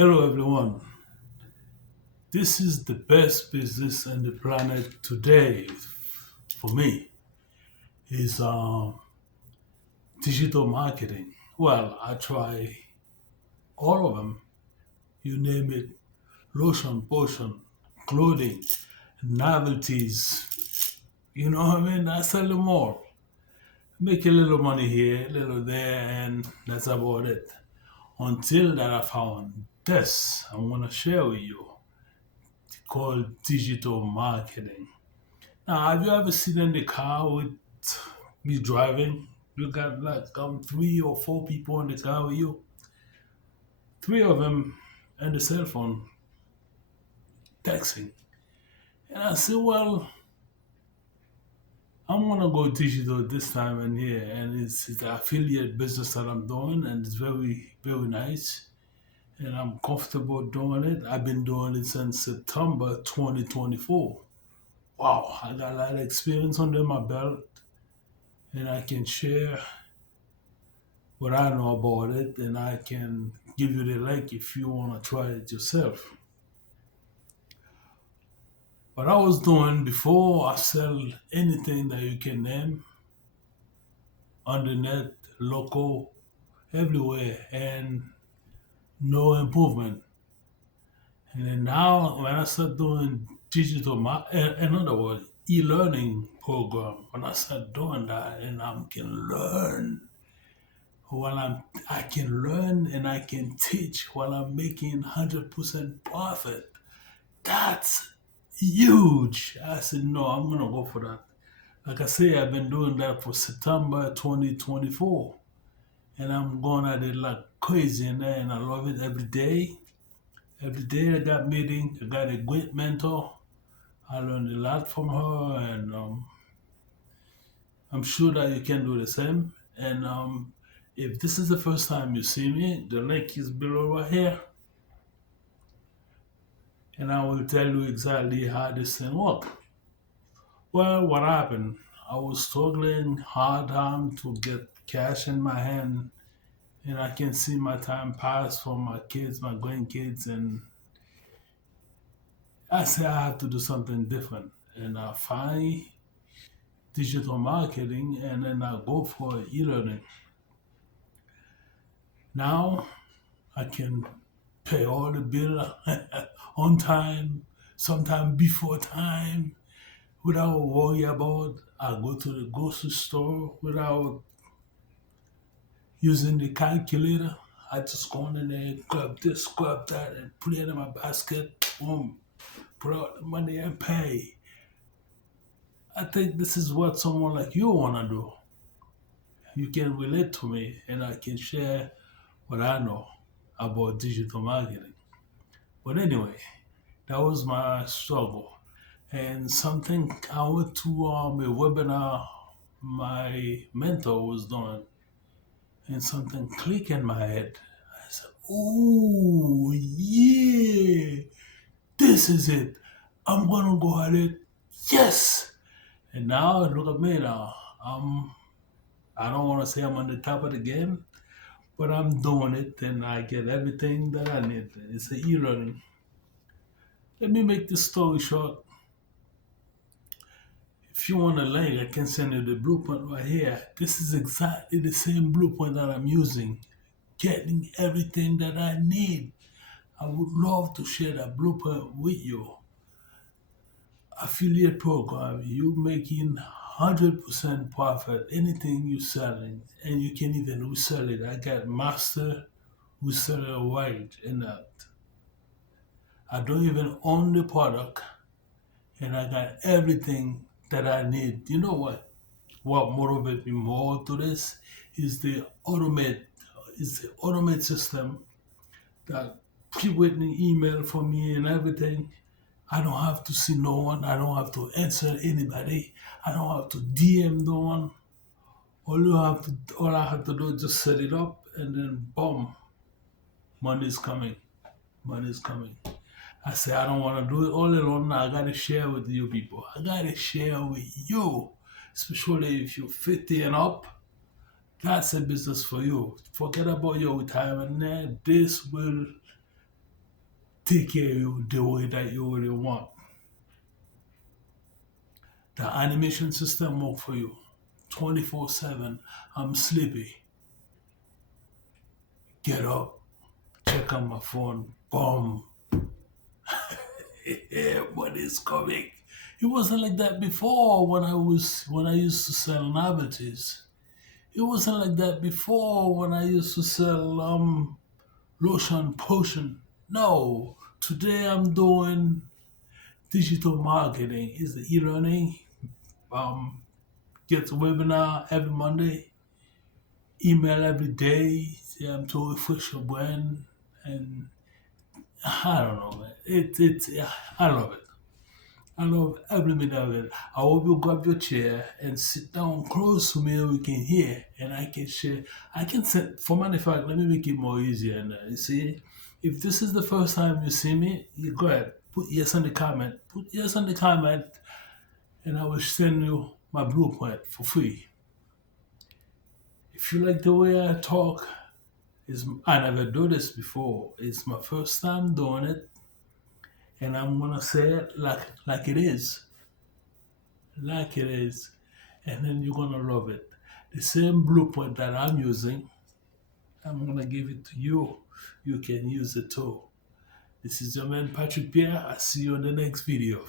Hello, everyone. This is the best business on the planet today for me. Is digital marketing. Well, I try all of them. You name it: lotion, potion, clothing, novelties. You know what I mean? I sell them all. Make a little money here, a little there, and that's about it. Until that, I found this. I'm gonna share with you called digital marketing. Now, have you ever seen in the car with you driving? You got like three or four people in the car with you. Three of them and the cell phone texting. And I said, well, I'm gonna go digital this time and here, and it's the affiliate business that I'm doing, and it's very very nice, and I'm comfortable doing it. I've been doing it since September 2024. Wow, I got a lot of experience under my belt, and I can share what I know about it, and I can give you the link if you want to try it yourself. What I was doing before I sell anything that you can name on the net, local, everywhere, and no improvement. And then now, when I start doing in other words, e-learning program, when I start doing that, and I can learn I can learn and I can teach while I'm making 100% profit. That's huge. I said, no, I'm going to go for that. Like I say, I've been doing that for September 2024. And I'm going at it like crazy in there, and I love it every day. Every day I got meeting. I got a great mentor. I learned a lot from her, and I'm sure that you can do the same. And if this is the first time you see me, the link is below right here, and I will tell you exactly how this thing works. Well, what happened? I was struggling hard time to get cash in my hand, and I can see my time pass for my kids, my grandkids, and I said I have to do something different. And I find digital marketing, and then I go for e-learning. Now I can pay all the bill on time, sometime before time, without worry about. I go to the grocery store without using the calculator. I just go in there, grab this, grab that, and put it in my basket. Boom, put out the money and pay. I think this is what someone like you wanna do. You can relate to me, and I can share what I know about digital marketing. But anyway, that was my struggle. And something I went to a webinar my mentor was doing, and something clicked in my head. I said, "Oh yeah, this is it. I'm gonna go at it. Yes." And now look at me now. I don't want to say I'm on the top of the game, but I'm doing it, and I get everything that I need. It's a e-learning. Let me make this story short. If you want a link, I can send you the blueprint right here. This is exactly the same blueprint that I'm using, getting everything that I need. I would love to share that blueprint with you. Affiliate program, you making 100% profit, anything you selling, and you can even resell it. I got master reseller right in that. I don't even own the product, and I got everything that I need. You know what? What motivates me more to this is the automate system that pre-written email for me and everything. I don't have to see no one. I don't have to answer anybody. I don't have to DM no one. All I have to do is just set it up, and then boom, money's coming. Money's coming. I say I don't want to do it all alone. Now I gotta share with you people. I gotta share with you, especially if you're 50 and up. That's a business for you. Forget about your retirement. Now. This will take care of you the way that you really want. The animation system work for you 24/7. I'm sleepy. Get up, check on my phone, boom. Money's coming. It wasn't like that before when I used to sell novelties. It wasn't like that before when I used to sell lotion potion. No. Today I'm doing digital marketing. Is the e-learning. Um get a webinar every Monday, email every day, to refresh your brand, and I don't know, man. I love it. I love every minute of it. I hope you grab your chair and sit down close to me and we can hear and I can share. I can send, for matter of fact, let me make it more easier. And you see, if this is the first time you see me, you go ahead, put yes in the comment. Put yes in the comment and I will send you my blueprint for free. If you like the way I talk, I never do this before. It's my first time doing it, and I'm gonna say it like it is, like it is, and then you're gonna love it. The same blueprint that I'm using, I'm gonna give it to you. You can use it too. This is your man Patrick Pierre. I see you in the next video.